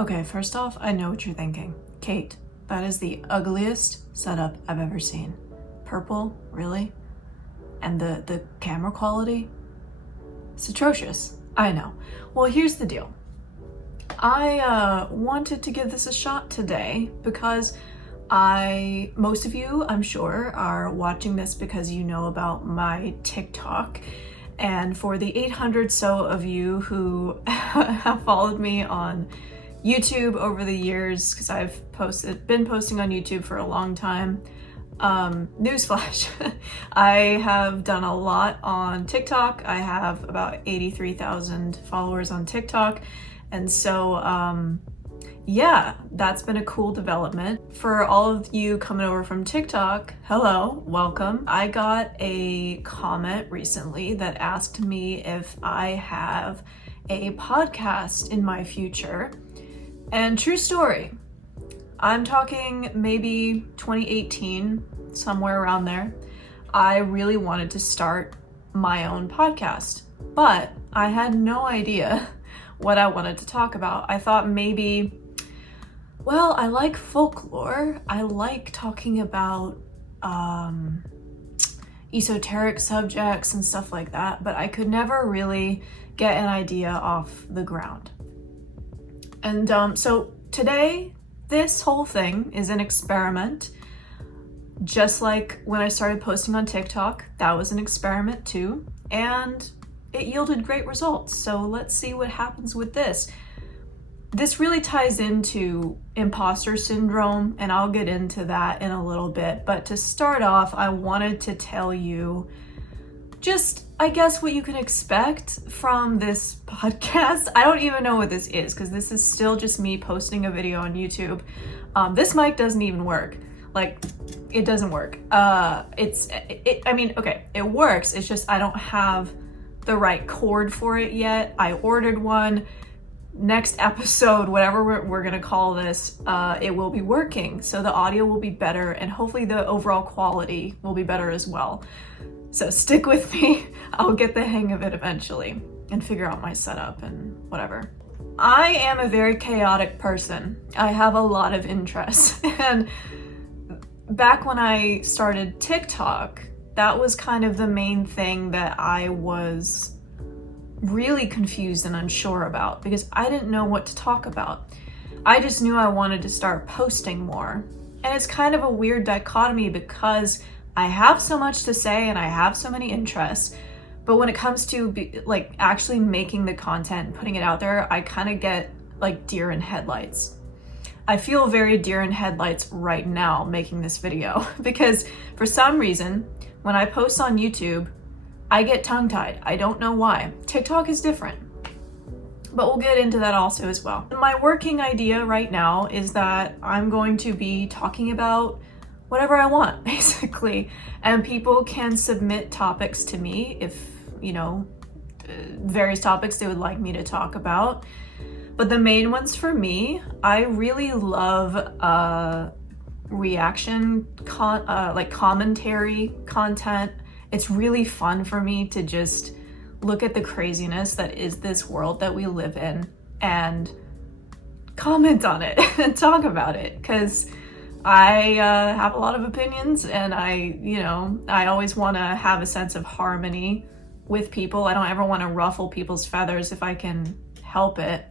Okay, first off, I know what you're thinking. Kate, that is the ugliest setup I've ever seen. Purple, really? And the camera quality? It's atrocious. I know. Well, here's the deal. I wanted to give this a shot today because most of you, I'm sure, are watching this because you know about my TikTok. And for the 800 so of you who have followed me on YouTube over the years, because I've been posting on YouTube for a long time. Newsflash, I have done a lot on TikTok. I have about 83,000 followers on TikTok. And so, yeah, that's been a cool development. For all of you coming over from TikTok, hello, welcome. I got a comment recently that asked me if I have a podcast in my future. And true story, I'm talking maybe 2018, somewhere around there. I really wanted to start my own podcast, but I had no idea what I wanted to talk about. I thought maybe, well, I like folklore. I like talking about esoteric subjects and stuff like that, but I could never really get an idea off the ground. And so today, this whole thing is an experiment. Just like when I started posting on TikTok, that was an experiment too, and it yielded great results. So let's see what happens with this. This really ties into imposter syndrome, and I'll get into that in a little bit. But to start off, I wanted to tell you just, I guess, what you can expect from this podcast. I don't even know what this is because this is still just me posting a video on YouTube. This mic doesn't even work. Like, it doesn't work. I mean, okay, it works. It's just I don't have the right cord for it yet. I ordered one. Next episode, whatever we're gonna call this, it will be working. So the audio will be better and hopefully the overall quality will be better as well. So stick with me. I'll get the hang of it eventually and figure out my setup and whatever. I am a very chaotic person. I have a lot of interests. And back when I started TikTok, that was kind of the main thing that I was really confused and unsure about because I didn't know what to talk about. I just knew I wanted to start posting more. And it's kind of a weird dichotomy because I have so much to say and I have so many interests, but when it comes to actually making the content and putting it out there, I kind of get like deer in headlights. I feel very deer in headlights right now making this video because for some reason, when I post on YouTube, I get tongue-tied. I don't know why. TikTok is different, but we'll get into that also as well. My working idea right now is that I'm going to be talking about whatever I want, basically. And people can submit topics to me if, various topics they would like me to talk about. But the main ones for me, I really love reaction, commentary content. It's really fun for me to just look at the craziness that is this world that we live in and comment on it and talk about it. Because I have a lot of opinions and I always want to have a sense of harmony with people. I don't ever want to ruffle people's feathers if I can help it.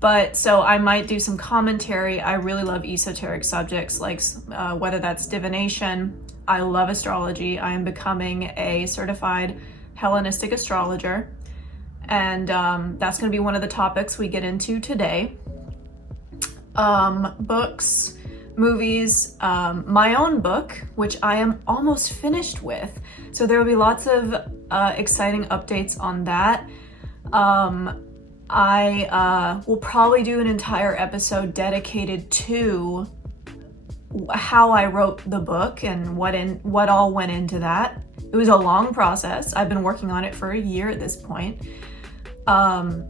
But so I might do some commentary. I really love esoteric subjects like whether that's divination. I love astrology. I am becoming a certified Hellenistic astrologer. And that's going to be one of the topics we get into today. Books, movies, my own book, which I am almost finished with. So there will be lots of exciting updates on that. I will probably do an entire episode dedicated to how I wrote the book and what all went into that. It was a long process. I've been working on it for a year at this point. I'm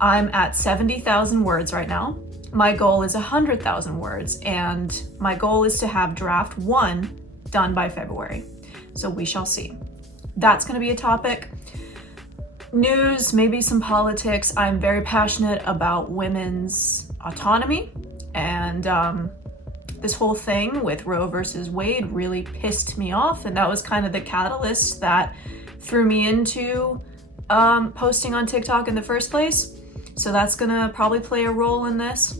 at 70,000 words right now. My goal is 100,000 words, and my goal is to have draft 1 done by February. So we shall see. That's going to be a topic. news, maybe some politics. I'm very passionate about women's autonomy, and this whole thing with Roe versus Wade really pissed me off, and that was kind of the catalyst that threw me into posting on TikTok in the first place. So that's gonna probably play a role in this.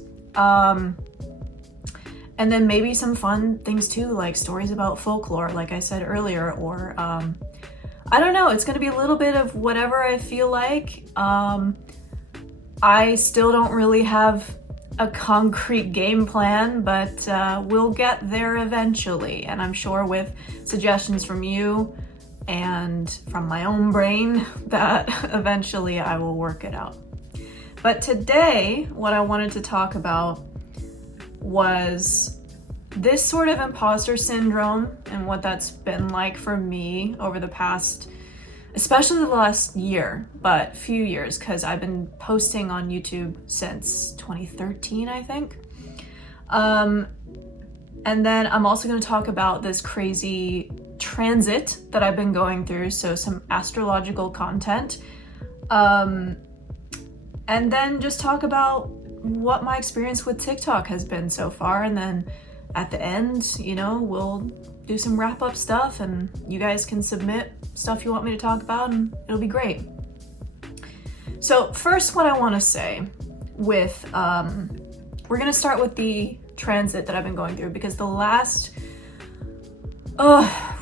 And then maybe some fun things too, like stories about folklore, like I said earlier, or I don't know, it's gonna be a little bit of whatever I feel like. I still don't really have a concrete game plan, but we'll get there eventually. And I'm sure with suggestions from you and from my own brain that eventually I will work it out. But today, what I wanted to talk about was this sort of imposter syndrome and what that's been like for me over the past, especially the last year, but few years, because I've been posting on YouTube since 2013, I think. And then I'm also going to talk about this crazy transit that I've been going through, so some astrological content. And then just talk about what my experience with TikTok has been so far. And then at the end, you know, we'll do some wrap up stuff and you guys can submit stuff you want me to talk about and it'll be great. So first, what I want to say with, we're going to start with the transit that I've been going through, because the last,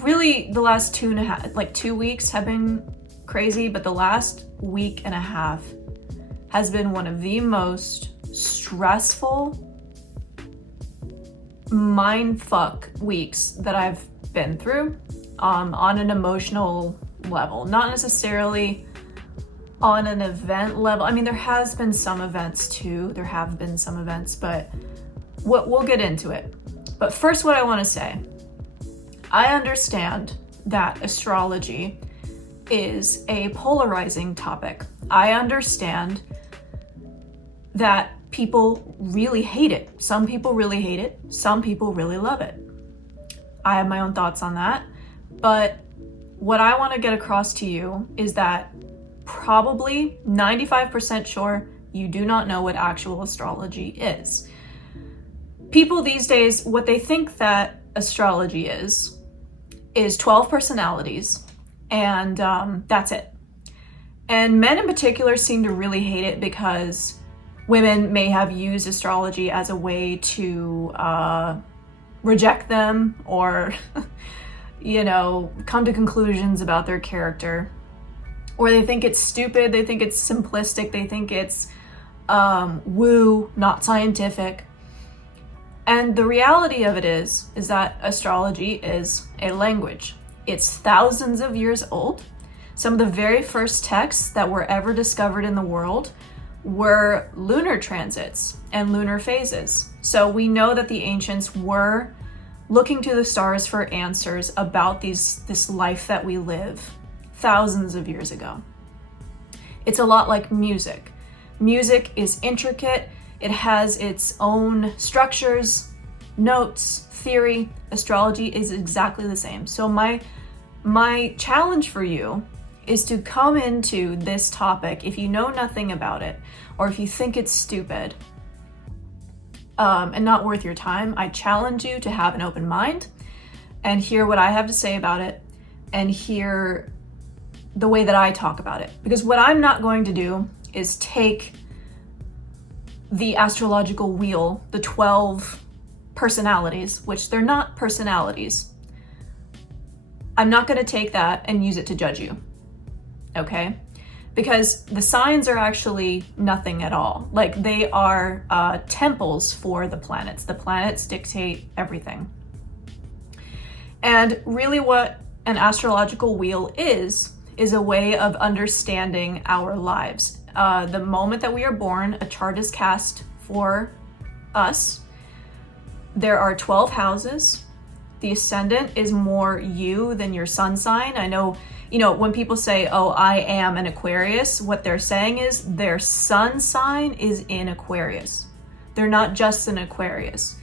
really the last 2 weeks have been crazy, but the last week and a half has been one of the most stressful mindfuck weeks that I've been through, on an emotional level, not necessarily on an event level. I mean, there has been some events too. There have been some events, but we'll get into it. But first, what I want to say, I understand that astrology is a polarizing topic. I understand that people really hate it. Some people really hate it. Some people really love it. I have my own thoughts on that. But what I want to get across to you is that probably 95% sure you do not know what actual astrology is. People these days, what they think that astrology is 12 personalities, and that's it. And men in particular seem to really hate it because women may have used astrology as a way to reject them or, you know, come to conclusions about their character. Or they think it's stupid, they think it's simplistic, they think it's woo, not scientific. And the reality of it is that astrology is a language. It's thousands of years old. Some of the very first texts that were ever discovered in the world were lunar transits and lunar phases. So we know that the ancients were looking to the stars for answers about this life that we live thousands of years ago. It's a lot like music. Music is intricate. It has its own structures, notes, theory. Astrology is exactly the same. So my challenge for you is to come into this topic, if you know nothing about it, or if you think it's stupid and not worth your time, I challenge you to have an open mind and hear what I have to say about it and hear the way that I talk about it. Because what I'm not going to do is take the astrological wheel, the 12 personalities, which they're not personalities. I'm not going to take that and use it to judge you. Okay? Because the signs are actually nothing at all. Like, they are temples for the planets. The planets dictate everything. And really what an astrological wheel is a way of understanding our lives. The moment that we are born, a chart is cast for us. There are 12 houses. The ascendant is more you than your sun sign. I know, you know, when people say, oh, I am an Aquarius, what they're saying is their sun sign is in Aquarius. They're not just an Aquarius.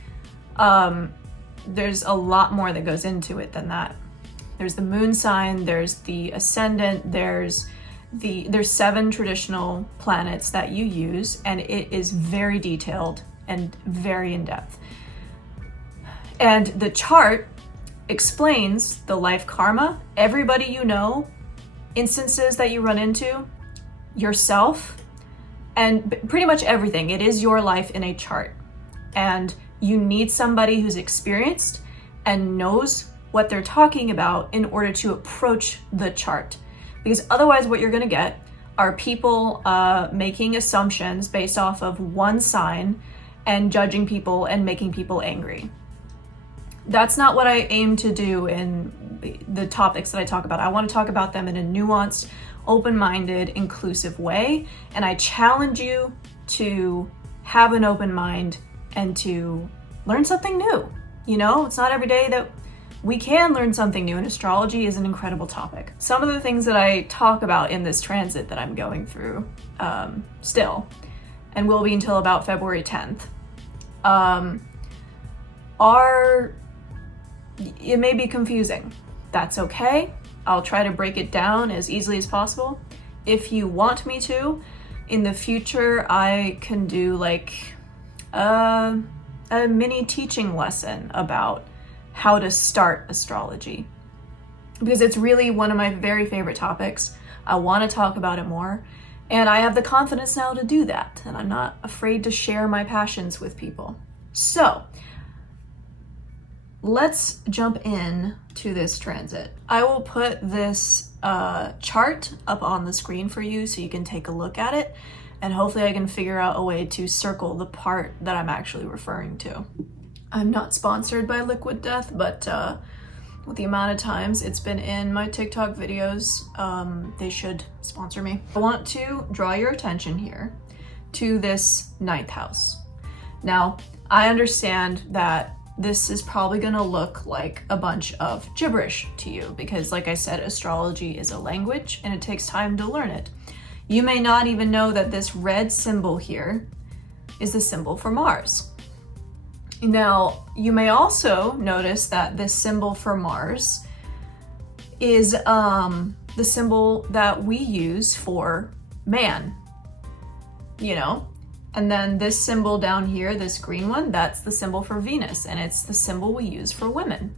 There's a lot more that goes into it than that. There's the moon sign, there's the ascendant, there's There's 7 traditional planets that you use, and it is very detailed and very in-depth. And the chart explains the life karma, everybody you know, instances that you run into, yourself, and pretty much everything. It is your life in a chart. And you need somebody who's experienced and knows what they're talking about in order to approach the chart. Because otherwise what you're gonna get are people making assumptions based off of one sign and judging people and making people angry. That's not what I aim to do in the topics that I talk about. I want to talk about them in a nuanced, open-minded, inclusive way. And I challenge you to have an open mind and to learn something new. You know, it's not every day that we can learn something new, and astrology is an incredible topic. Some of the things that I talk about in this transit that I'm going through still, and will be until about February 10th, it may be confusing. That's okay. I'll try to break it down as easily as possible. If you want me to, in the future, I can do like a mini teaching lesson about how to start astrology, because it's really one of my very favorite topics. I want to talk about it more, and I have the confidence now to do that, and I'm not afraid to share my passions with people. So let's jump in to this transit. I will put this chart up on the screen for you so you can take a look at it, and hopefully I can figure out a way to circle the part that I'm actually referring to. I'm not sponsored by Liquid Death, but with the amount of times it's been in my TikTok videos, they should sponsor me. I want to draw your attention here to this 9th house. Now, I understand that this is probably gonna look like a bunch of gibberish to you because, like I said, astrology is a language and it takes time to learn it. You may not even know that this red symbol here is the symbol for Mars. Now, you may also notice that this symbol for Mars is the symbol that we use for man, you know? And then this symbol down here, this green one, that's the symbol for Venus, and it's the symbol we use for women.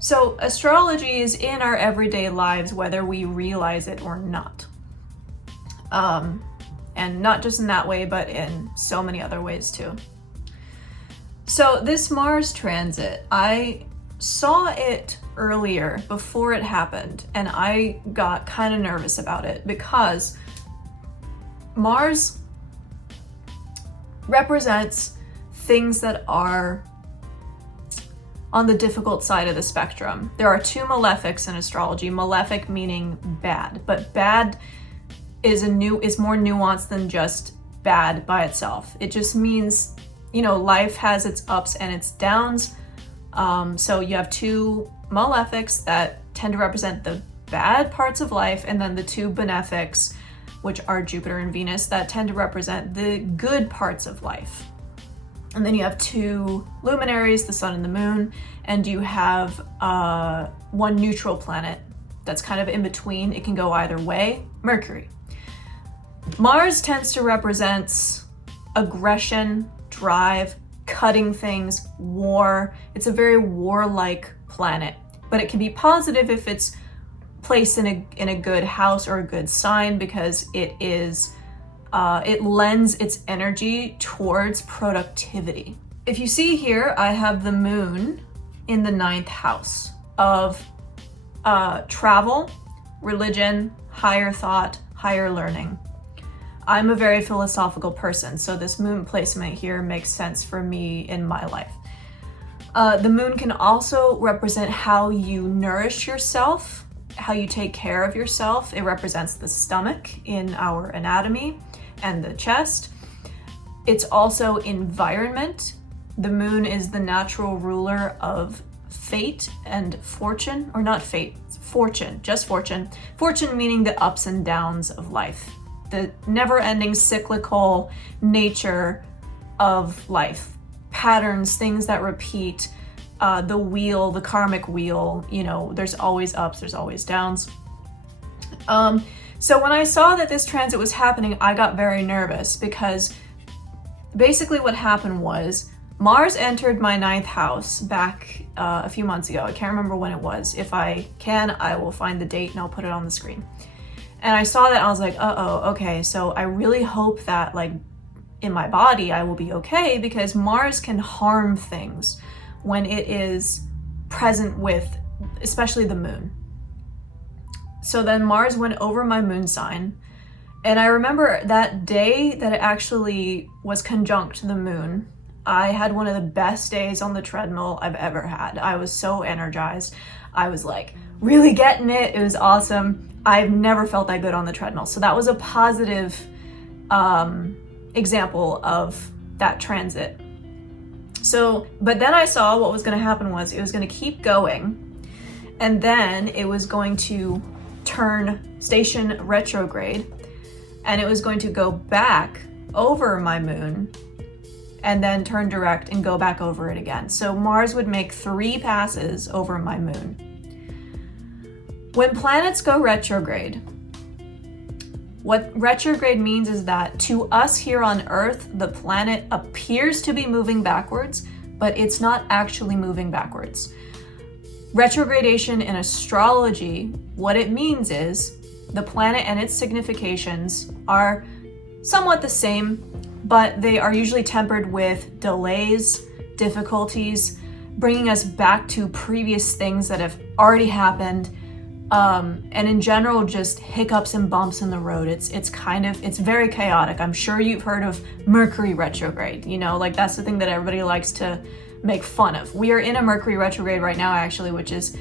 So astrology is in our everyday lives, whether we realize it or not. And not just in that way, but in so many other ways too. So this Mars transit, I saw it earlier before it happened, and I got kind of nervous about it because Mars represents things that are on the difficult side of the spectrum. There are 2 malefics in astrology, malefic meaning bad, but bad is more nuanced than just bad by itself. It just means, you know, life has its ups and its downs. So you have 2 malefics that tend to represent the bad parts of life, and then the 2 benefics, which are Jupiter and Venus, that tend to represent the good parts of life. And then you have 2 luminaries, the sun and the moon, and you have 1 neutral planet that's kind of in between. It can go either way, Mercury. Mars tends to represent aggression, drive, cutting things, war. It's a very warlike planet, but it can be positive if it's placed in a good house or a good sign, because it lends its energy towards productivity. If you see here, I have the moon in the 9th house of travel, religion, higher thought, higher learning. I'm a very philosophical person, so this moon placement here makes sense for me in my life. The moon can also represent how you nourish yourself, how you take care of yourself. It represents the stomach in our anatomy and the chest. It's also environment. The moon is the natural ruler of fate and fortune, or not fate, fortune, just fortune. Fortune meaning the ups and downs of life, the never-ending cyclical nature of life, patterns, things that repeat, the wheel, the karmic wheel, you know, there's always ups, there's always downs. So when I saw that this transit was happening, I got very nervous because basically what happened was Mars entered my 9th house back a few months ago. I can't remember when it was. If I can, I will find the date and I'll put it on the screen. And I saw that, I was like, uh-oh, okay, so I really hope that, like, in my body I will be okay, because Mars can harm things when it is present with, especially the moon. So then Mars went over my moon sign, and I remember that day that it actually was conjunct the moon, I had one of the best days on the treadmill I've ever had. I was so energized. I was like really getting it. It was awesome. I've never felt that good on the treadmill. So that was a positive example of that transit. So, but then I saw what was going to happen was it was going to keep going, and then it was going to turn station retrograde, and it was going to go back over my moon and then turn direct and go back over it again. So Mars would make 3 passes over my moon. When planets go retrograde, what retrograde means is that to us here on Earth, the planet appears to be moving backwards, but it's not actually moving backwards. Retrogradation in astrology, what it means is the planet and its significations are somewhat the same, but they are usually tempered with delays, difficulties, bringing us back to previous things that have already happened, and in general, just hiccups and bumps in the road. It's very chaotic. I'm sure you've heard of Mercury retrograde, like that's the thing that everybody likes to make fun of. We are in a Mercury retrograde right now, actually, which is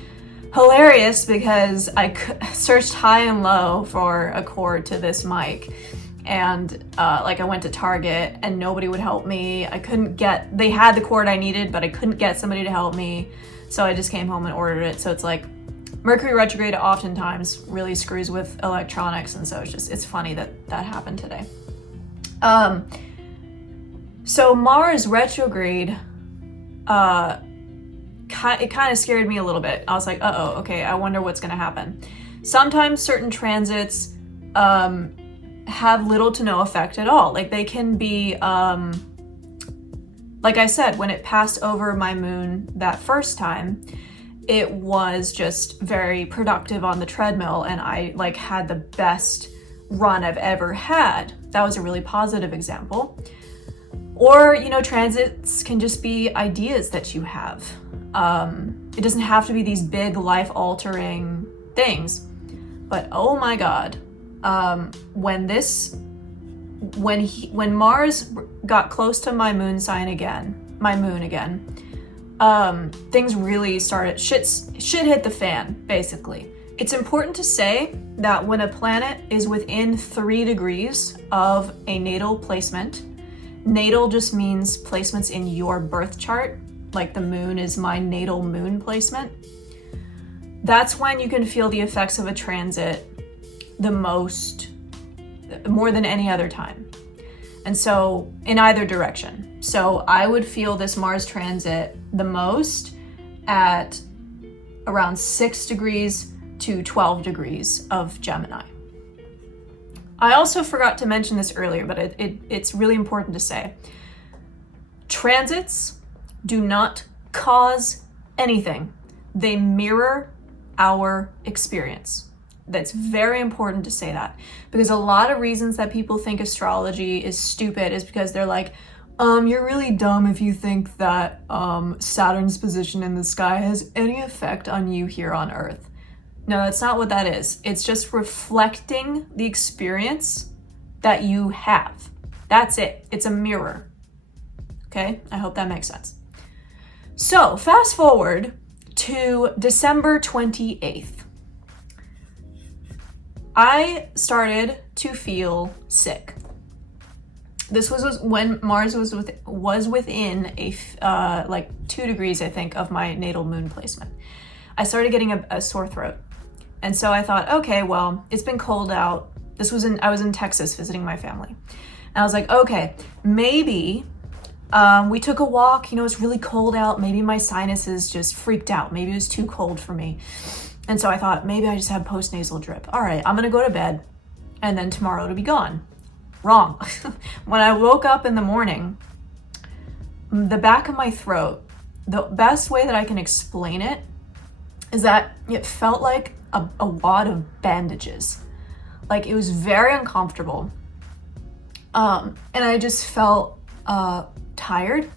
hilarious because I searched high and low for a cord to this mic. And I went to Target and nobody would help me. They had the cord I needed, but I couldn't get somebody to help me. So I just came home and ordered it. So it's like Mercury retrograde oftentimes really screws with electronics. And so it's funny that happened today. So Mars retrograde, it kind of scared me a little bit. I was like, uh-oh, okay, I wonder what's going to happen. Sometimes certain transits, have little to no effect at all. Like they can be, like I said, when it passed over my moon that first time, it was just very productive on the treadmill, and I had the best run I've ever had. That was a really positive example. Or, transits can just be ideas that you have. It doesn't have to be these big life-altering things. But oh my God, when Mars got close to my moon again, things really started, shit hit the fan, basically. It's important to say that when a planet is within 3 degrees of a natal placement, natal just means placements in your birth chart, like the moon is my natal moon placement. That's when you can feel the effects of a transit more than any other time. And so in either direction. So I would feel this Mars transit the most at around 6 degrees to 12 degrees of Gemini. I also forgot to mention this earlier, but it's really important to say. Transits do not cause anything. They mirror our experience. That's very important to say that, because a lot of reasons that people think astrology is stupid is because they're like, you're really dumb if you think that Saturn's position in the sky has any effect on you here on Earth. No, that's not what that is. It's just reflecting the experience that you have. That's it. It's a mirror. Okay? I hope that makes sense. So, fast forward to December 28th. I started to feel sick. This was when Mars was within 2 degrees, I think, of my natal moon placement. I started getting a sore throat. And so I thought, okay, well, it's been cold out. I was in Texas visiting my family. And I was like, okay, maybe we took a walk, it's really cold out. Maybe my sinuses just freaked out. Maybe it was too cold for me. And so I thought, maybe I just have postnasal drip. All right, I'm gonna go to bed and then tomorrow it'll be gone. Wrong. When I woke up in the morning, the back of my throat, the best way that I can explain it is that it felt like a wad of bandages. Like, it was very uncomfortable. And I just felt tired.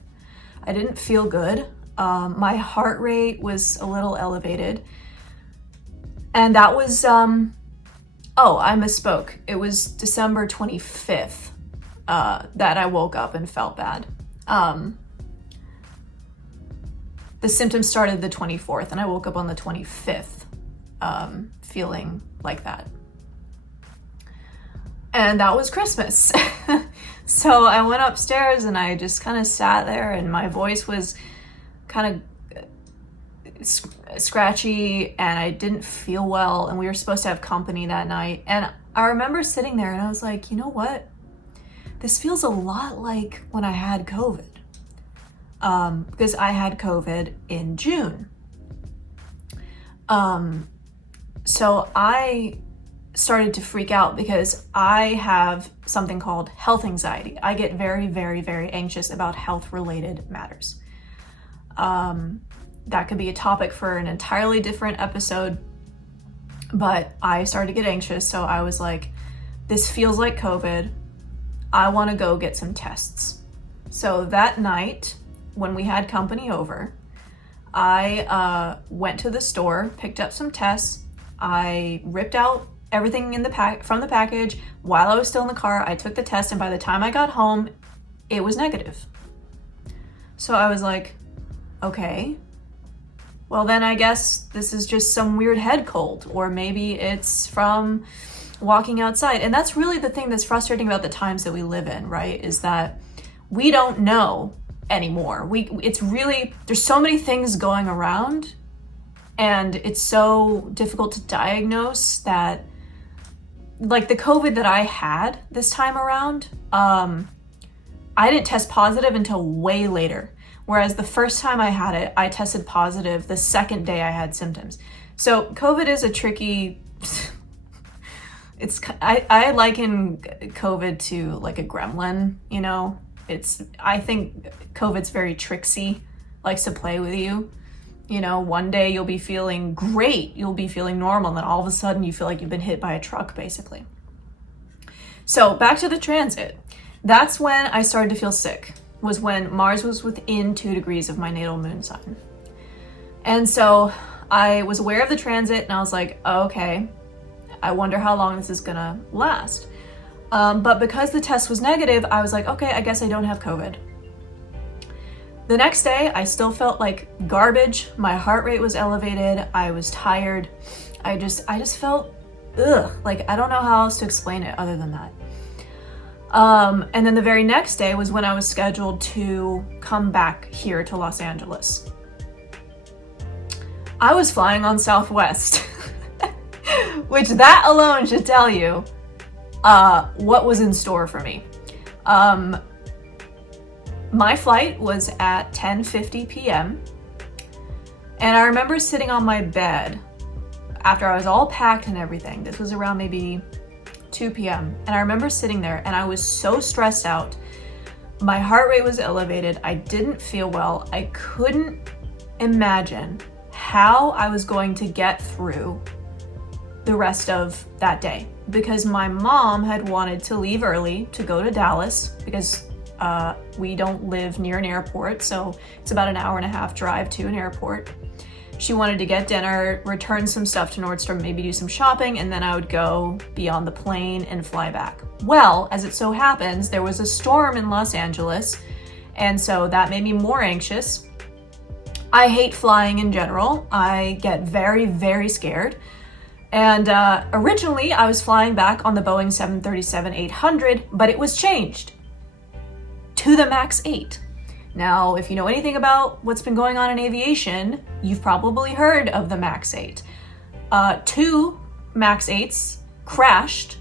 I didn't feel good. My heart rate was a little elevated. And that was, I misspoke. It was December 25th that I woke up and felt bad. The symptoms started the 24th, and I woke up on the 25th feeling like that. And that was Christmas. So I went upstairs and I just kind of sat there, and my voice was kind of scratchy and I didn't feel well, and we were supposed to have company that night. And I remember sitting there and I was like, you know what? This feels a lot like when I had COVID. Because I had COVID in June. So I started to freak out because I have something called health anxiety. I get very, very, very anxious about health-related matters. That could be a topic for an entirely different episode, but I started to get anxious, so I was like, this feels like COVID. I want to go get some tests. So that night, when we had company over, I went to the store, picked up some tests. I ripped out everything in from the package. While I was still in the car, I took the test, and by the time I got home, it was negative. So I was like, okay, well then I guess this is just some weird head cold, or maybe it's from walking outside. And that's really the thing that's frustrating about the times that we live in, right? Is that we don't know anymore. It's really, there's so many things going around, and it's so difficult to diagnose that, like the COVID that I had this time around, I didn't test positive until way later. Whereas the first time I had it, I tested positive the second day I had symptoms. So COVID is a tricky, I liken COVID to like a gremlin, you know? I think COVID's very tricksy, likes to play with you. You know, one day you'll be feeling great, you'll be feeling normal, and then all of a sudden you feel like you've been hit by a truck, basically. So back to the transit. That's when I started to feel sick, was when Mars was within 2 degrees of my natal moon sign. And so I was aware of the transit, and I was like, oh, okay, I wonder how long this is gonna last. But because the test was negative, I was like, okay, I guess I don't have COVID. The next day, I still felt like garbage. My heart rate was elevated. I was tired. I just felt, like I don't know how else to explain it other than that. And then the very next day was when I was scheduled to come back here to Los Angeles. I was flying on Southwest, which that alone should tell you what was in store for me. My flight was at 10:50 p.m. and I remember sitting on my bed after I was all packed and everything. This was around maybe 2 p.m. and I remember sitting there and I was so stressed out. My heart rate was elevated. I didn't feel well. I couldn't imagine how I was going to get through the rest of that day, because my mom had wanted to leave early to go to Dallas because we don't live near an airport, so it's about an hour and a half drive to an airport. She wanted to get dinner, return some stuff to Nordstrom, maybe do some shopping, and then I would go be on the plane and fly back. Well, as it so happens, there was a storm in Los Angeles, and so that made me more anxious. I hate flying in general. I get very, very scared. And originally I was flying back on the Boeing 737-800, but it was changed to the MAX 8. Now, if you know anything about what's been going on in aviation, you've probably heard of the MAX 8. 2 MAX 8s crashed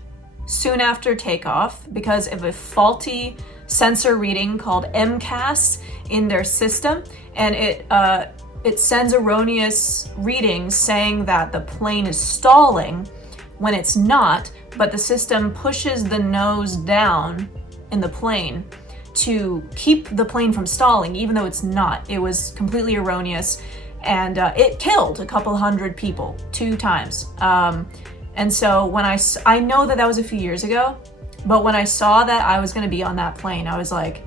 soon after takeoff because of a faulty sensor reading called MCAS in their system, and it it sends erroneous readings saying that the plane is stalling when it's not, but the system pushes the nose down in the plane to keep the plane from stalling, even though it's not. It was completely erroneous, and it killed a couple hundred people 2 times. And so when I know that was a few years ago, but when I saw that I was going to be on that plane, I was like,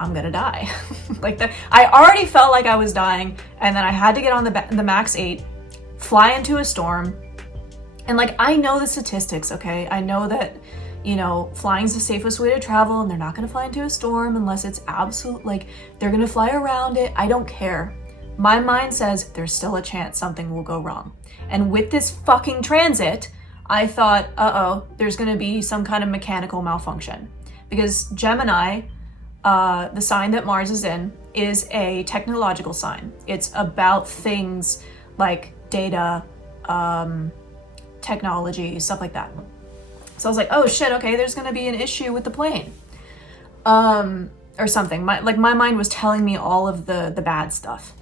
I'm gonna die. Like I already felt like I was dying, and then I had to get on the Max 8, fly into a storm, and like, I know the statistics, okay? I know that, you know, flying's the safest way to travel, and they're not gonna fly into a storm unless it's absolute, like, they're gonna fly around it. I don't care. My mind says there's still a chance something will go wrong. And with this fucking transit, I thought, uh-oh, there's gonna be some kind of mechanical malfunction. Because Gemini, the sign that Mars is in, is a technological sign. It's about things like data, technology, stuff like that. So I was like, oh shit, okay, there's gonna be an issue with the plane. Or something. My mind was telling me all of the bad stuff.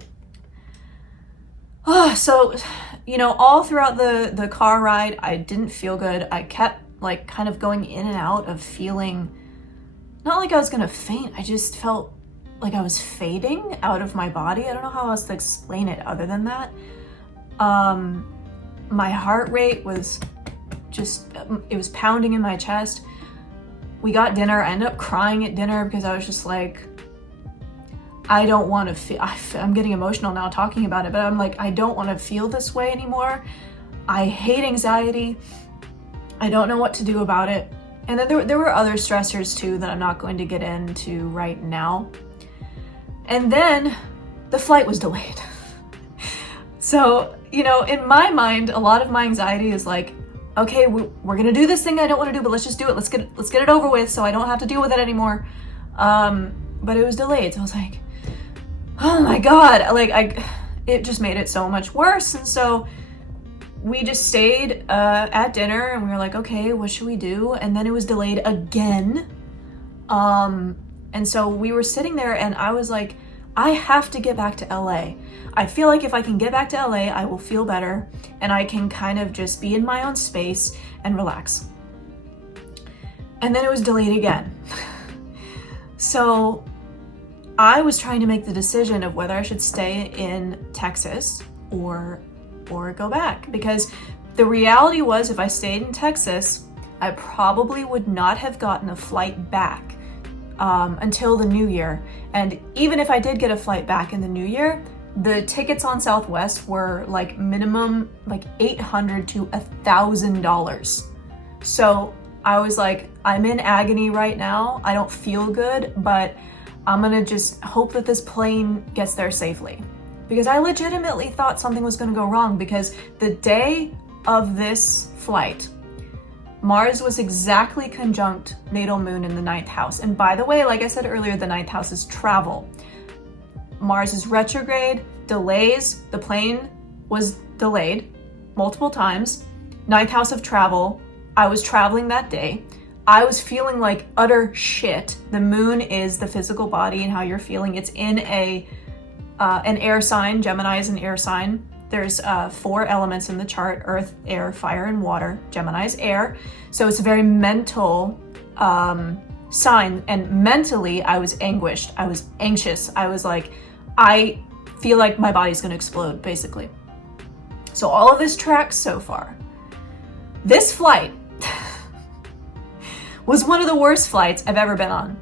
So, you know, all throughout the car ride, I didn't feel good. I kept like kind of going in and out of feeling, not like I was gonna faint, I just felt like I was fading out of my body. I don't know how else to explain it other than that. My heart rate was just, it was pounding in my chest. We got dinner. I ended up crying at dinner because I was just like, I don't want to feel, I'm getting emotional now talking about it, but I'm like, I don't want to feel this way anymore. I hate anxiety. I don't know what to do about it. And then there were other stressors too that I'm not going to get into right now. And then the flight was delayed. So, you know, in my mind, a lot of my anxiety is like, okay, we're gonna do this thing I don't want to do, but let's just do it. Let's get it over with so I don't have to deal with it anymore. But it was delayed, so I was like, oh my God, like it just made it so much worse. And so we just stayed at dinner and we were like, okay, what should we do? And then it was delayed again. And so we were sitting there and I was like, I have to get back to LA. I feel like if I can get back to LA, I will feel better and I can kind of just be in my own space and relax. And then it was delayed again. So I was trying to make the decision of whether I should stay in Texas or go back, because the reality was if I stayed in Texas, I probably would not have gotten a flight back until the new year. And even if I did get a flight back in the new year, the tickets on Southwest were like minimum like $800 to $1,000. So I was like, I'm in agony right now. I don't feel good, but I'm gonna just hope that this plane gets there safely. Because I legitimately thought something was gonna go wrong, because the day of this flight, Mars was exactly conjunct natal moon in the 9th house. And by the way, like I said earlier, the 9th house is travel. Mars is retrograde, delays. The plane was delayed multiple times. 9th house of travel. I was traveling that day. I was feeling like utter shit. The moon is the physical body and how you're feeling. It's in an air sign. Gemini is an air sign. There's 4 elements in the chart: earth, air, fire, and water. Gemini is air. So it's a very mental sign. And mentally, I was anguished. I was anxious. I was like, I feel like my body's gonna explode, basically. So all of this tracks so far. This flight was one of the worst flights I've ever been on.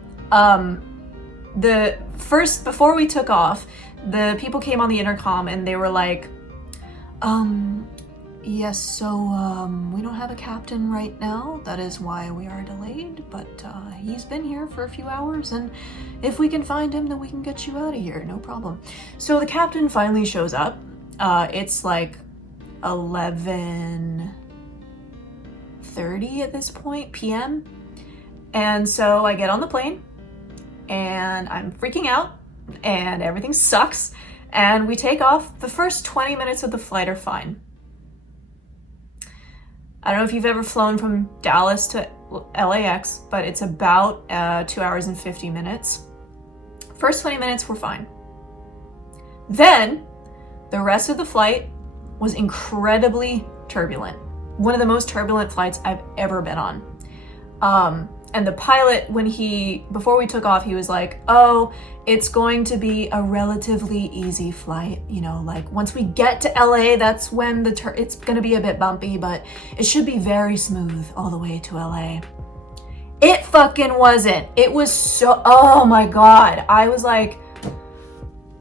Before we took off, the people came on the intercom and they were like, yes, so we don't have a captain right now. That is why we are delayed, but he's been here for a few hours, and if we can find him, then we can get you out of here, no problem. So the captain finally shows up. It's like 11:30 at this point, PM. And so I get on the plane and I'm freaking out and everything sucks, and we take off. The first 20 minutes of the flight are fine. I don't know if you've ever flown from Dallas to LAX, but it's about 2 hours and 50 minutes. First 20 minutes were fine. Then the rest of the flight was incredibly turbulent. One of the most turbulent flights I've ever been on. And the pilot, before we took off, he was like, oh, it's going to be a relatively easy flight. You know, like once we get to LA, that's when it's going to be a bit bumpy, but it should be very smooth all the way to LA. It fucking wasn't. It was so, oh my God. I was like,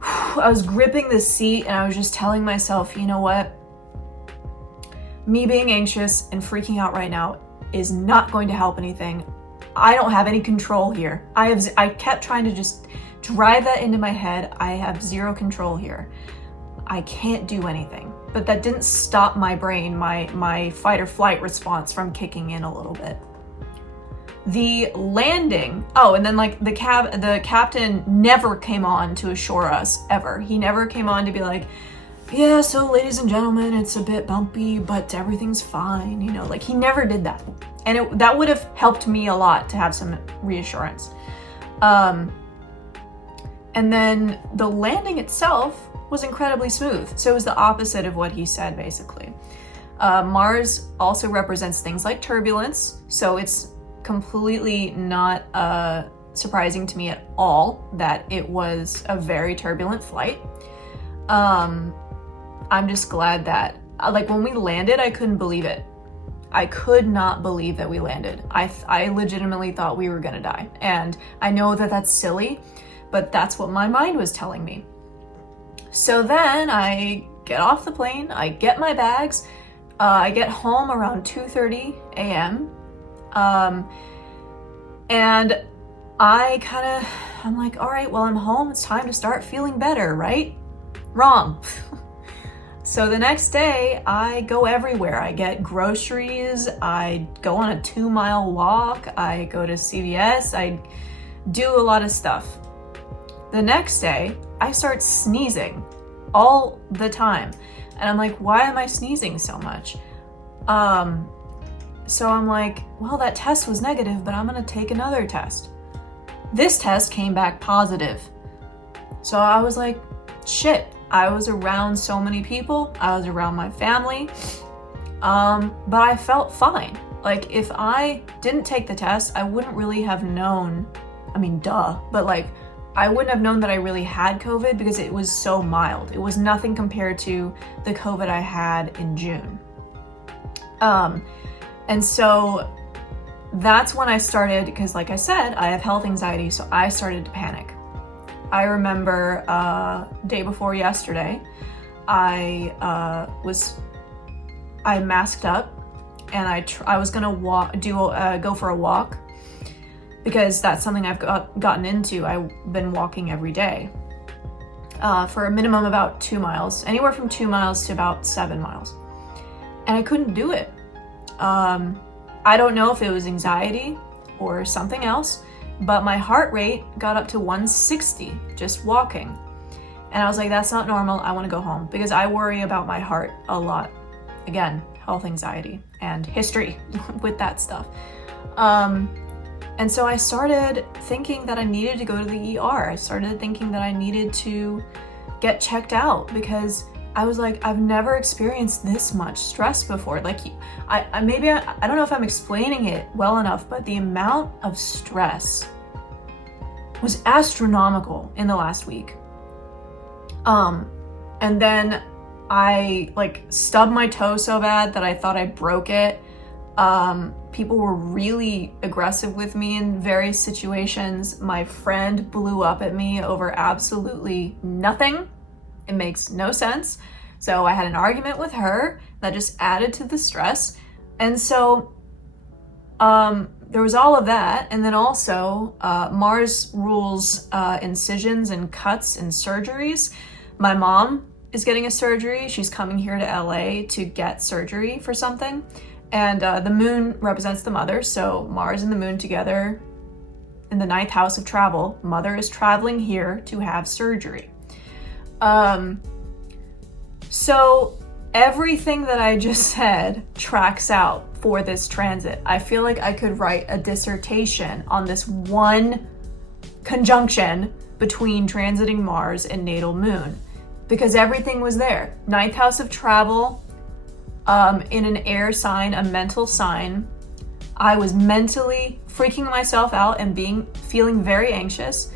I was gripping the seat and I was just telling myself, you know what? Me being anxious and freaking out right now is not going to help anything. I don't have any control here. I kept trying to just drive that into my head. I have zero control here. I can't do anything. But that didn't stop my brain, my fight or flight response from kicking in a little bit. The landing, and then like the captain never came on to assure us ever. He never came on to be like, yeah, so ladies and gentlemen, it's a bit bumpy, but everything's fine. You know, like he never did that. And that would have helped me a lot to have some reassurance. And then the landing itself was incredibly smooth. So it was the opposite of what he said, basically. Mars also represents things like turbulence. So it's completely not surprising to me at all that it was a very turbulent flight. I'm just glad that, like when we landed, I couldn't believe it. I could not believe that we landed. I legitimately thought we were gonna die. And I know that that's silly, but that's what my mind was telling me. So then I get off the plane, I get my bags, I get home around 2:30 a.m. And I'm like, all right, well, I'm home. It's time to start feeling better, right? Wrong. So the next day I go everywhere. I get groceries. I go on a 2-mile walk. I go to CVS. I do a lot of stuff. The next day I start sneezing all the time. And I'm like, why am I sneezing so much? So I'm like, well, that test was negative, but I'm gonna take another test. This test came back positive. So I was like, shit, I was around so many people. I was around my family, but I felt fine. Like if I didn't take the test, I wouldn't really have known, I mean, duh, but like I wouldn't have known that I really had COVID because it was so mild. It was nothing compared to the COVID I had in June. And so that's when I started, because like I said, I have health anxiety, so I started to panic. I remember day before yesterday, I masked up and I was gonna go for a walk because that's something I've gotten into. I've been walking every day for a minimum about 2 miles, anywhere from 2 miles to about 7 miles. And I couldn't do it. I don't know if it was anxiety or something else, but my heart rate got up to 160 just walking. And I was like, that's not normal. I want to go home because I worry about my heart a lot. Again, health anxiety and history with that stuff. And so I started thinking that I needed to go to the ER. I started thinking that I needed to get checked out because I was like, I've never experienced this much stress before. Like, I don't know if I'm explaining it well enough, but the amount of stress was astronomical in the last week. And then I like stubbed my toe so bad that I thought I broke it. People were really aggressive with me in various situations. My friend blew up at me over absolutely nothing. It makes no sense. So I had an argument with her that just added to the stress. And so there was all of that. And then also Mars rules incisions and cuts and surgeries. My mom is getting a surgery. She's coming here to LA to get surgery for something. And the moon represents the mother. So Mars and the moon together in the 9th house of travel. Mother is traveling here to have surgery. So everything that I just said tracks out for this transit. I feel like I could write a dissertation on this one conjunction between transiting Mars and natal moon. because everything was there. Ninth house of travel, in an air sign, a mental sign. I was mentally freaking myself out and feeling very anxious.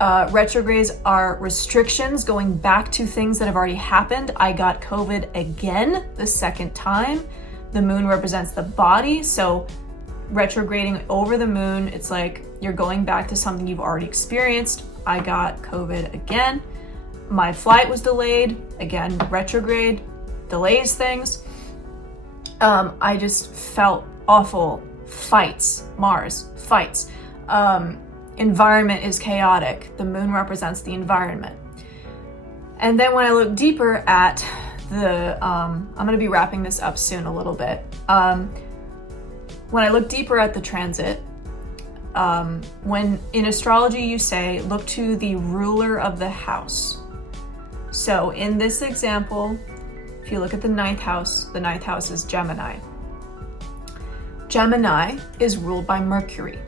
Retrogrades are restrictions going back to things that have already happened. I got COVID again the second time. The moon represents the body, so retrograding over the moon, it's like you're going back to something you've already experienced. I got COVID again. My flight was delayed. Again, retrograde delays things. I just felt awful. Fights, Mars, fights. Environment is chaotic. The moon represents the environment. And then when I look deeper at the, I'm gonna be wrapping this up soon a little bit. When I look deeper at the transit, when in astrology you say, look to the ruler of the house. So in this example, if you look at the ninth house is Gemini. Gemini is ruled by Mercury.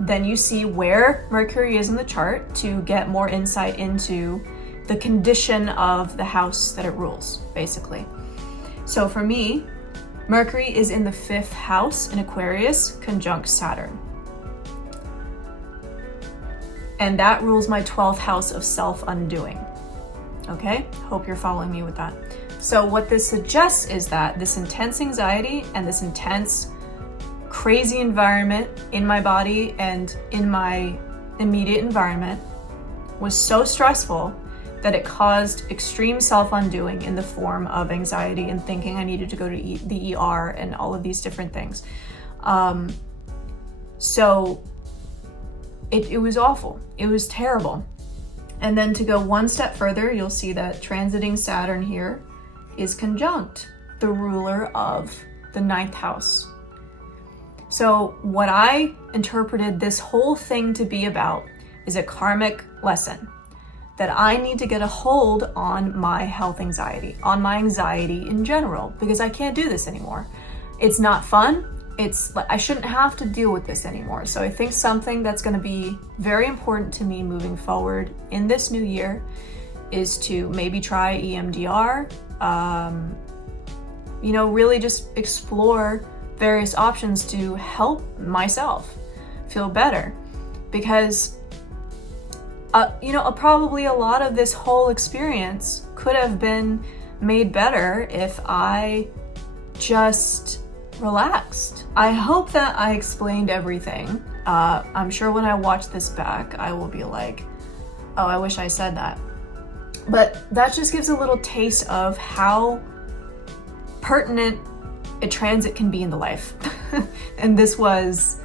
Then you see where Mercury is in the chart to get more insight into the condition of the house that it rules, basically. So for me, Mercury is in the 5th house in Aquarius, conjunct Saturn. And that rules my 12th house of self-undoing. Okay, hope you're following me with that. So what this suggests is that this intense anxiety and this intense crazy environment in my body and in my immediate environment was so stressful that it caused extreme self-undoing in the form of anxiety and thinking I needed to go to the ER and all of these different things. So it was awful. It was terrible. And then to go one step further, you'll see that transiting Saturn here is conjunct the ruler of the 9th house. So what I interpreted this whole thing to be about is a karmic lesson that I need to get a hold on my health anxiety, on my anxiety in general, because I can't do this anymore. It's not fun. I shouldn't have to deal with this anymore. So I think something that's going to be very important to me moving forward in this new year is to maybe try EMDR, really just explore various options to help myself feel better, because probably a lot of this whole experience could have been made better if I just relaxed. I hope that I explained everything. I'm sure when I watch this back, I will be like, oh, I wish I said that. But that just gives a little taste of how pertinent a transit can be in the life. And this was,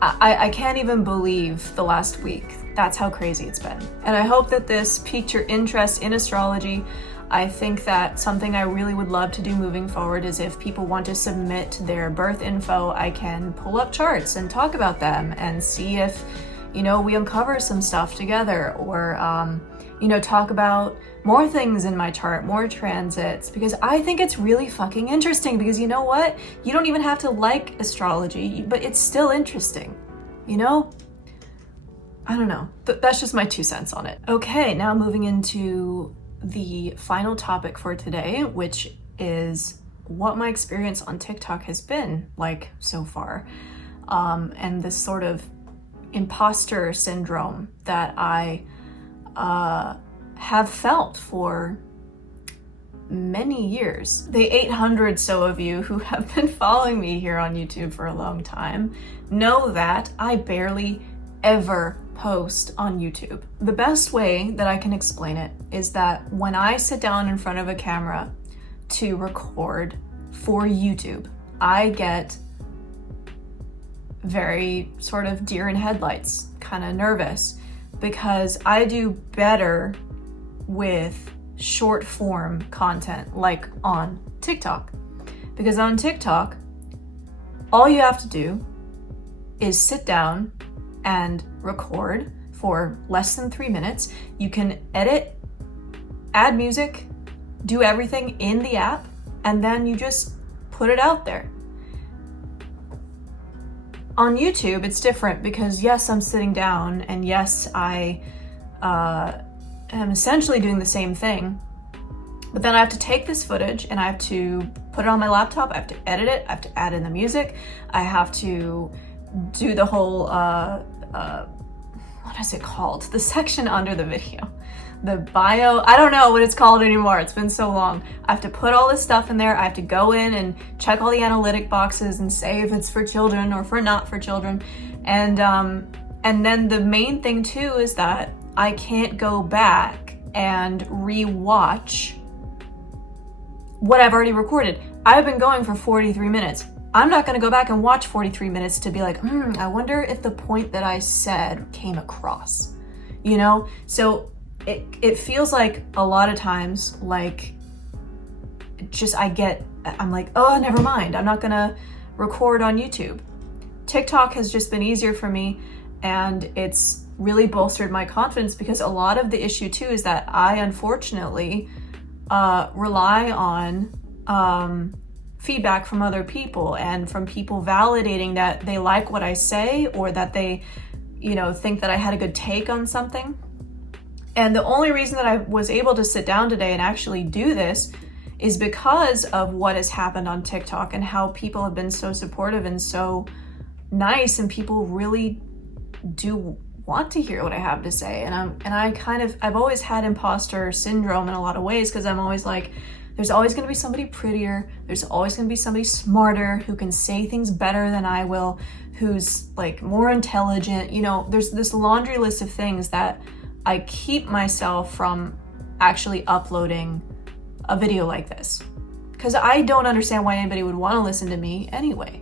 I can't even believe the last week. That's how crazy it's been. And I hope that this piqued your interest in astrology. I think that something I really would love to do moving forward is if people want to submit their birth info, I can pull up charts and talk about them and see if, we uncover some stuff together, or, talk about more things in my chart, more transits, because I think it's really fucking interesting, because you know what? You don't even have to like astrology, but it's still interesting, I don't know. That's just my 2 cents on it. Okay, now moving into the final topic for today, which is what my experience on TikTok has been like so far, and this sort of imposter syndrome that I have felt for many years. The 800 so of you who have been following me here on YouTube for a long time know that I barely ever post on YouTube. The best way that I can explain it is that when I sit down in front of a camera to record for YouTube, I get very sort of deer in headlights, kind of nervous, because I do better with short form content like on TikTok. Because on TikTok, all you have to do is sit down and record for less than 3 minutes. You can edit, add music, do everything in the app, and then you just put it out there. on YouTube, it's different because yes, I'm sitting down, and yes, I am essentially doing the same thing, but then I have to take this footage and I have to put it on my laptop, I have to edit it, I have to add in the music, I have to do the whole, what is it called? The section under the video. The bio, I don't know what it's called anymore. It's been so long. I have to put all this stuff in there. I have to go in and check all the analytic boxes and say if it's for children or for not for children. And then the main thing too is that I can't go back and re-watch what I've already recorded. I've been going for 43 minutes. I'm not gonna go back and watch 43 minutes to be like, I wonder if the point that I said came across, you know? So it feels like a lot of times, like, I'm like, oh, never mind. I'm not gonna record on YouTube. TikTok has just been easier for me, and it's really bolstered my confidence because a lot of the issue too is that I unfortunately rely on feedback from other people and from people validating that they like what I say or that they, think that I had a good take on something. And the only reason that I was able to sit down today and actually do this is because of what has happened on TikTok and how people have been so supportive and so nice, and people really do want to hear what I have to say. And I've always had imposter syndrome in a lot of ways, because I'm always like, there's always going to be somebody prettier, there's always going to be somebody smarter who can say things better than I will, who's like more intelligent. There's this laundry list of things that I keep myself from actually uploading a video like this, because I don't understand why anybody would want to listen to me anyway.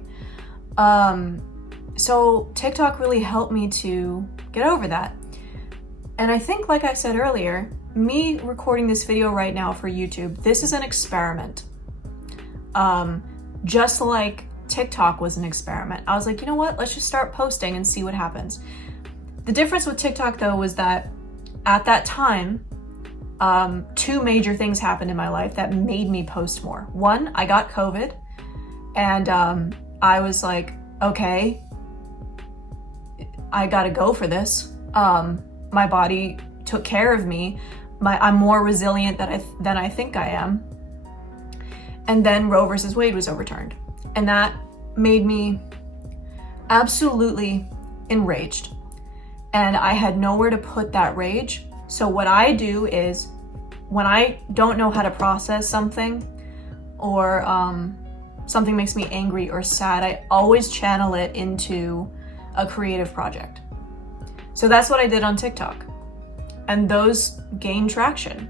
So TikTok really helped me to get over that. And I think, like I said earlier, me recording this video right now for YouTube, this is an experiment. Just like TikTok was an experiment. I was like, you know what? Let's just start posting and see what happens. The difference with TikTok though was that at that time, two major things happened in my life that made me post more. One, I got COVID, and I was like, okay, I gotta go for this. My body took care of me. I'm more resilient than I think I am. And then Roe versus Wade was overturned, and that made me absolutely enraged. And I had nowhere to put that rage. So what I do is, when I don't know how to process something, or something makes me angry or sad, I always channel it into a creative project. So that's what I did on TikTok. And those gained traction.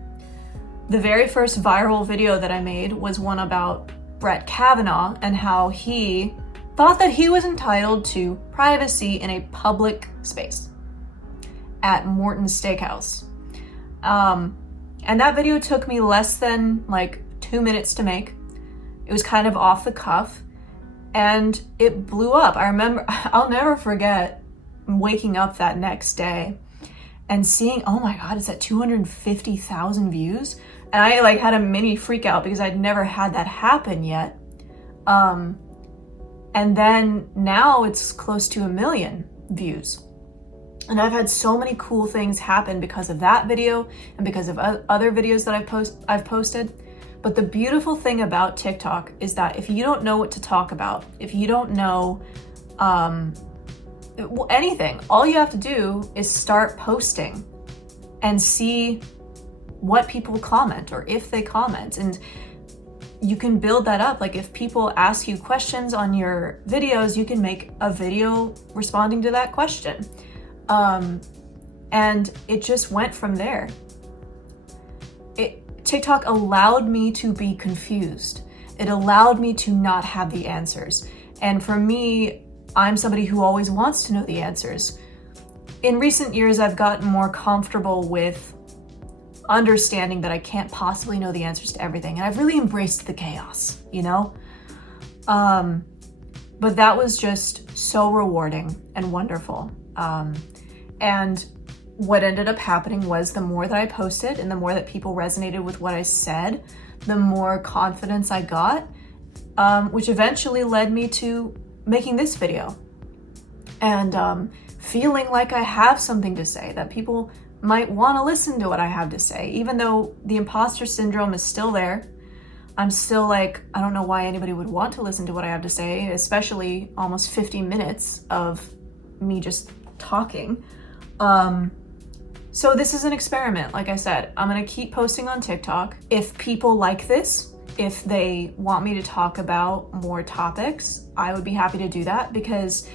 The very first viral video that I made was one about Brett Kavanaugh and how he thought that he was entitled to privacy in a public space at Morton's Steakhouse. And that video took me less than 2 minutes to make. It was kind of off the cuff, and it blew up. I'll never forget waking up that next day and seeing, oh my God, it's at 250,000 views. And I had a mini freak out because I'd never had that happen yet. And then now it's close to 1 million views. And I've had so many cool things happen because of that video and because of other videos that I've posted. But the beautiful thing about TikTok is that if you don't know what to talk about, if you don't know anything, all you have to do is start posting and see what people comment, or if they comment, and you can build that up. If people ask you questions on your videos, you can make a video responding to that question. And it just went from there. TikTok allowed me to be confused. It allowed me to not have the answers. And for me, I'm somebody who always wants to know the answers. In recent years, I've gotten more comfortable with understanding that I can't possibly know the answers to everything. And I've really embraced the chaos, But that was just so rewarding and wonderful. And what ended up happening was, the more that I posted and the more that people resonated with what I said, the more confidence I got, which eventually led me to making this video. and feeling like I have something to say, that people might want to listen to what I have to say, even though the imposter syndrome is still there. I'm still like, I don't know why anybody would want to listen to what I have to say, especially almost 50 minutes of me just talking. So this is an experiment. Like I said, I'm gonna keep posting on TikTok. If people like this, if they want me to talk about more topics, I would be happy to do that, because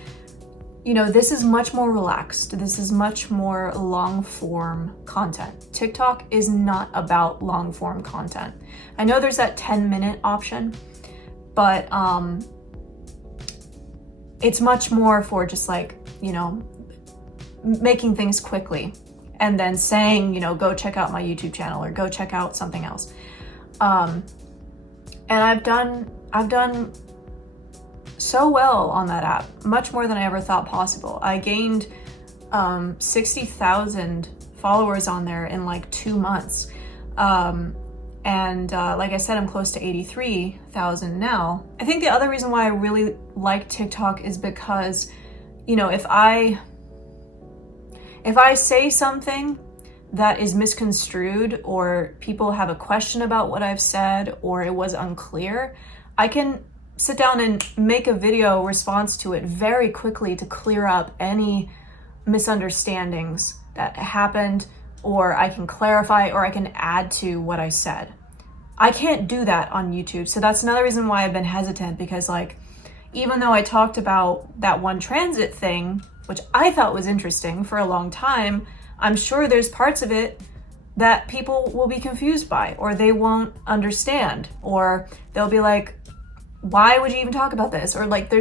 you know, this is much more relaxed. This is much more long form content. TikTok is not about long form content. I know there's that 10-minute option, but it's much more for just like, you know, making things quickly and then saying, you know, go check out my YouTube channel or go check out something else. And I've done so well on that app, much more than I ever thought possible. I gained 60,000 followers on there in like 2 months. And like I said, I'm close to 83,000 now. I think the other reason why I really like TikTok is because, you know, if I say something that is misconstrued, or people have a question about what I've said, or it was unclear, I can sit down and make a video response to it very quickly to clear up any misunderstandings that happened, or I can clarify, or I can add to what I said. I can't do that on YouTube. So that's another reason why I've been hesitant, because like, even though I talked about that one transit thing, which I thought was interesting for a long time, I'm sure there's parts of it that people will be confused by, or they won't understand, or they'll be like, why would you even talk about this? Or like,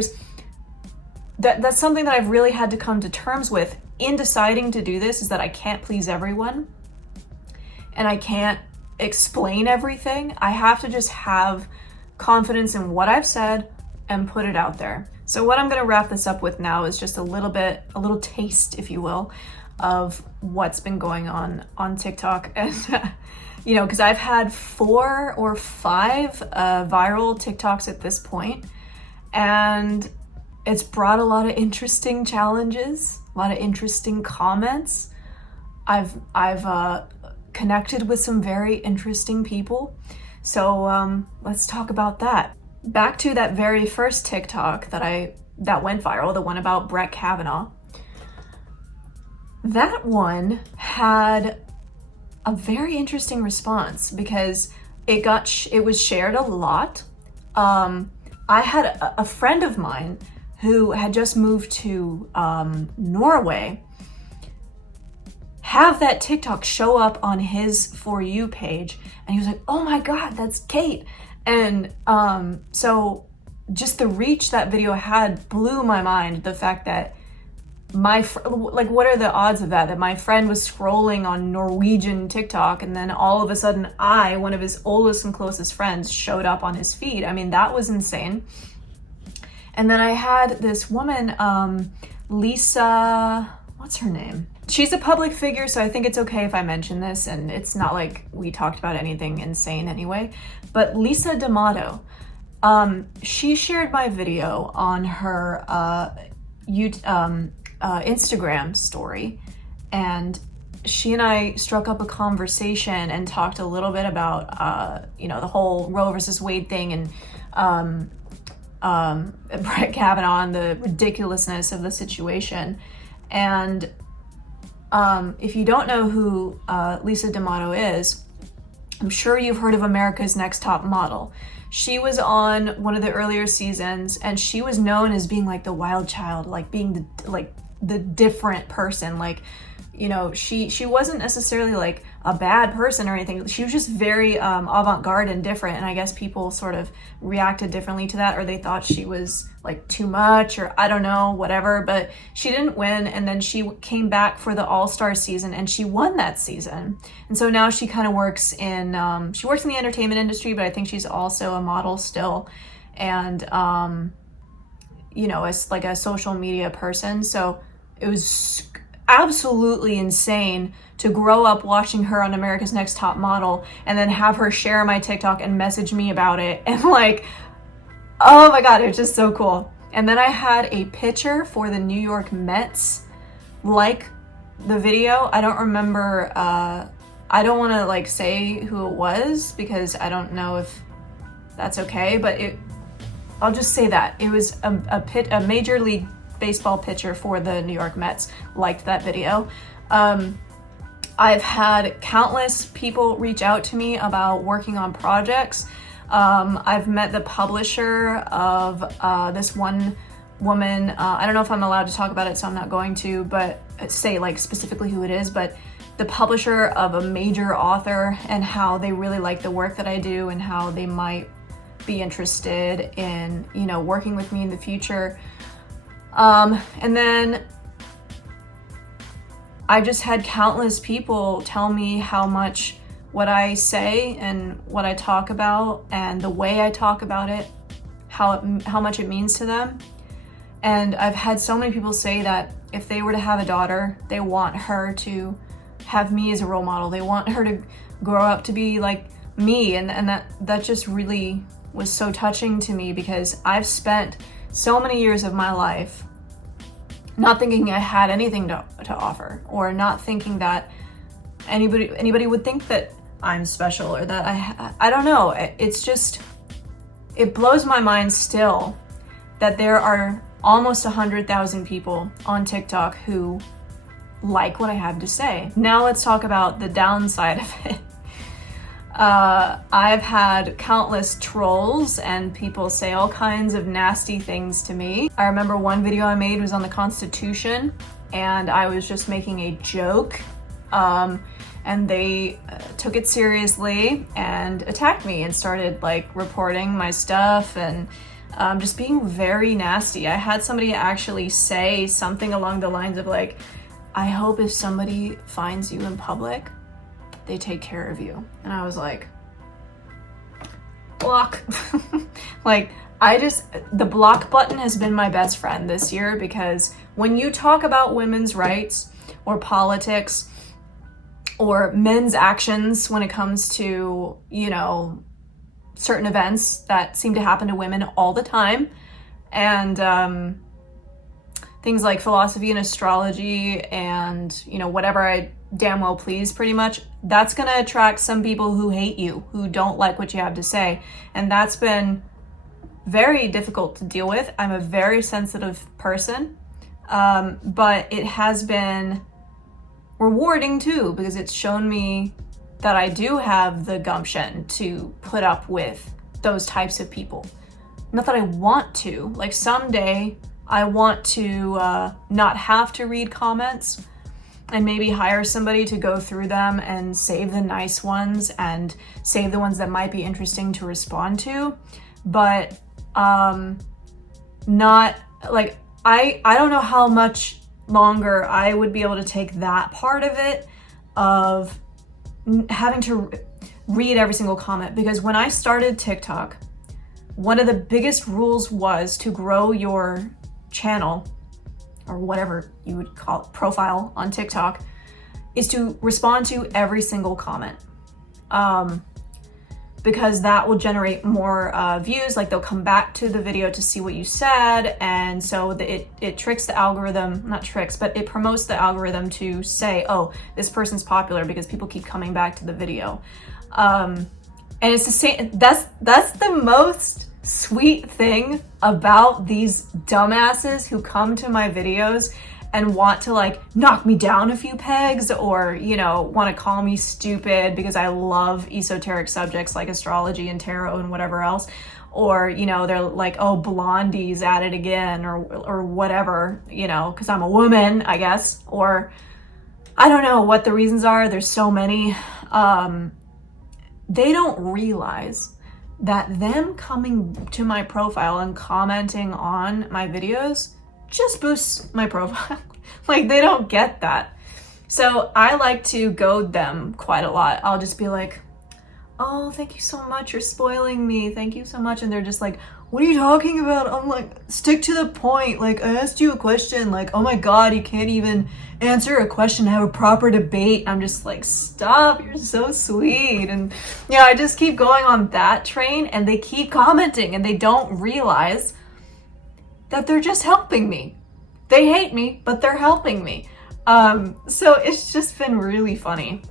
that's something that I've really had to come to terms with in deciding to do this, is that I can't please everyone and I can't explain everything. I have to just have confidence in what I've said and put it out there. So what I'm going to wrap this up with now is just a little taste, if you will, of what's been going on TikTok. And you know, because I've had 4 or 5 viral TikToks at this point, and it's brought a lot of interesting challenges, a lot of interesting comments. I've connected with some very interesting people. So let's talk about that. Back to that very first TikTok that went viral, the one about Brett Kavanaugh. That one had a very interesting response because it was shared a lot. I had a friend of mine who had just moved to Norway have that TikTok show up on his For You page, and he was like, oh my God, that's Kate. And so just the reach that video had blew my mind. The fact that like, what are the odds of that my friend was scrolling on Norwegian TikTok, and then all of a sudden one of his oldest and closest friends, showed up on his feed. I mean, that was insane. And then I had this woman, Lisa, what's her name? She's a public figure, so I think it's okay if I mention this, and it's not like we talked about anything insane anyway. But Lisa D'Amato, she shared my video on her Instagram story, and she and I struck up a conversation and talked a little bit about the whole Roe versus Wade thing, and Brett Kavanaugh and the ridiculousness of the situation. And if you don't know who Lisa D'Amato is, I'm sure you've heard of America's Next Top Model. She was on one of the earlier seasons, and she was known as being like the wild child, like being the different person. Like, you know, she wasn't necessarily like a bad person or anything. She was just very avant-garde and different, and I guess people sort of reacted differently to that, or they thought she was like too much, or I don't know, whatever. But she didn't win, and then she came back for the All-Star season, and she won that season. And so now she kind of works in the entertainment industry, but I think she's also a model still, and as like a social media person. So it was absolutely insane to grow up watching her on America's Next Top Model, and then have her share my TikTok and message me about it, and like, oh my God, it's just so cool. And then I had a pitcher for the New York Mets like the video. I don't remember, I don't want to like say who it was because I don't know if that's okay, but I'll just say that it was a Major League Baseball pitcher for the New York Mets liked that video. I've had countless people reach out to me about working on projects. I've met the publisher of this one woman. I don't know if I'm allowed to talk about it, so I'm not going to, but say like specifically who it is, but the publisher of a major author, and how they really like the work that I do and how they might be interested in, you know, working with me in the future. And then I just had countless people tell me how much what I say and what I talk about and the way I talk about it, how much it means to them. And I've had so many people say that if they were to have a daughter, they want her to have me as a role model. They want her to grow up to be like me. And that just really was so touching to me, because I've spent so many years of my life not thinking I had anything to offer, or not thinking that anybody would think that I'm special, or that I don't know. It's just, it blows my mind still that there are almost 100,000 people on TikTok who like what I have to say. Now let's talk about the downside of it. I've had countless trolls and people say all kinds of nasty things to me. I remember one video I made was on the Constitution, and I was just making a joke, and they took it seriously and attacked me and started like reporting my stuff and just being very nasty. I had somebody actually say something along the lines of like, I hope if somebody finds you in public, they take care of you. And I was like, block. Like, the block button has been my best friend this year, because when you talk about women's rights or politics or men's actions when it comes to, you know, certain events that seem to happen to women all the time, and things like philosophy and astrology and, you know, whatever I damn well please, pretty much, that's gonna attract some people who hate you, who don't like what you have to say. And that's been very difficult to deal with. I'm a very sensitive person, but it has been rewarding too, because it's shown me that I do have the gumption to put up with those types of people. Not that I want to, like someday I want to not have to read comments and maybe hire somebody to go through them and save the nice ones and save the ones that might be interesting to respond to. But not like, I don't know how much longer I would be able to take that part of it, of having to read every single comment. Because when I started TikTok, one of the biggest rules was to grow your channel, or whatever you would call it, profile on TikTok, is to respond to every single comment. Because that will generate more views, like they'll come back to the video to see what you said, and so it tricks the algorithm, not tricks, but it promotes the algorithm to say, oh, this person's popular because people keep coming back to the video. And it's the same, that's the most sweet thing about these dumbasses who come to my videos and want to like knock me down a few pegs, or, you know, want to call me stupid because I love esoteric subjects like astrology and tarot and whatever else. Or, you know, they're like, oh, Blondie's at it again, or whatever, you know, because I'm a woman, I guess. Or I don't know what the reasons are. There's so many. They don't realize that them coming to my profile and commenting on my videos just boosts my profile. Like, they don't get that. So I like to goad them quite a lot. I'll just be like, oh, thank you so much, you're spoiling me, thank you so much. And they're just like, what are you talking about? I'm like, stick to the point. Like, I asked you a question, like, oh my god, you can't even answer a question, have a proper debate. I'm just like, stop, you're so sweet. And yeah, I just keep going on that train, and they keep commenting, and they don't realize that they're just helping me. They hate me, but they're helping me. So it's just been really funny.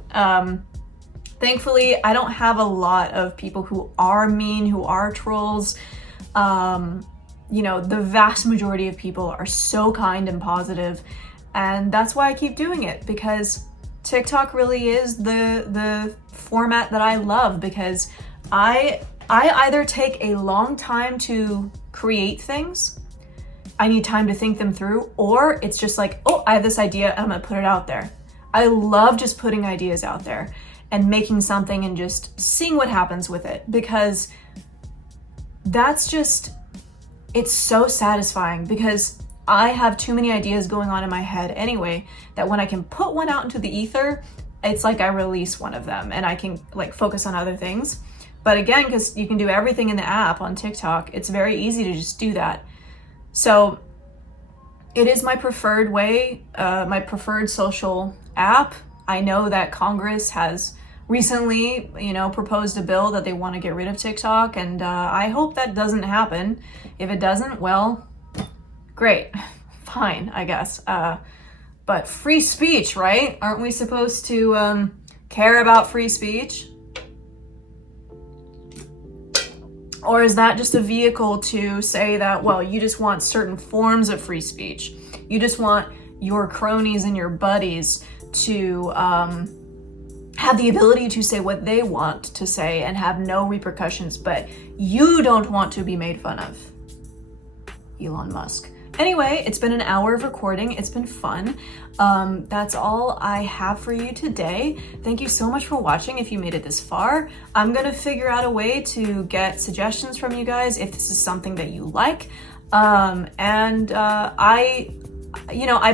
Thankfully, I don't have a lot of people who are mean, who are trolls. You know, the vast majority of people are so kind and positive, and that's why I keep doing it, because TikTok really is the format that I love, because I either take a long time to create things, I need time to think them through, or it's just like, oh, I have this idea, I'm gonna put it out there. I love just putting ideas out there and making something and just seeing what happens with it, because that's just, it's so satisfying, because I have too many ideas going on in my head anyway, that when I can put one out into the ether, it's like I release one of them and I can like focus on other things. But again, because you can do everything in the app on TikTok, it's very easy to just do that. So it is my preferred way, my preferred social app. I know that Congress has recently, you know, proposed a bill that they want to get rid of TikTok, and I hope that doesn't happen. If it doesn't, well, great, fine, I guess. But free speech, right? Aren't we supposed to care about free speech? Or is that just a vehicle to say that, well, you just want certain forms of free speech? You just want your cronies and your buddies to have the ability to say what they want to say and have no repercussions, but you don't want to be made fun of. Elon Musk. Anyway, it's been an hour of recording. It's been fun. That's all I have for you today. Thank you so much for watching if you made it this far. I'm gonna figure out a way to get suggestions from you guys if this is something that you like. I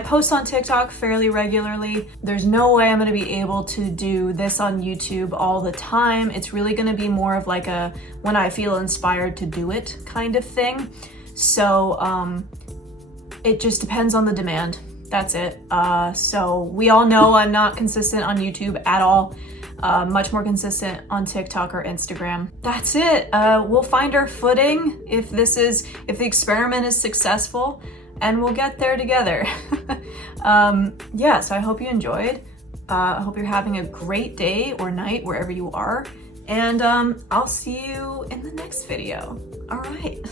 post on TikTok fairly regularly. There's no way I'm gonna be able to do this on YouTube all the time. It's really gonna be more of like a when I feel inspired to do it kind of thing. So it just depends on the demand. That's it. So we all know I'm not consistent on YouTube at all. Much more consistent on TikTok or Instagram. That's it. We'll find our footing if the experiment is successful, and we'll get there together. So I hope you enjoyed. I hope you're having a great day or night wherever you are. And I'll see you in the next video. All right.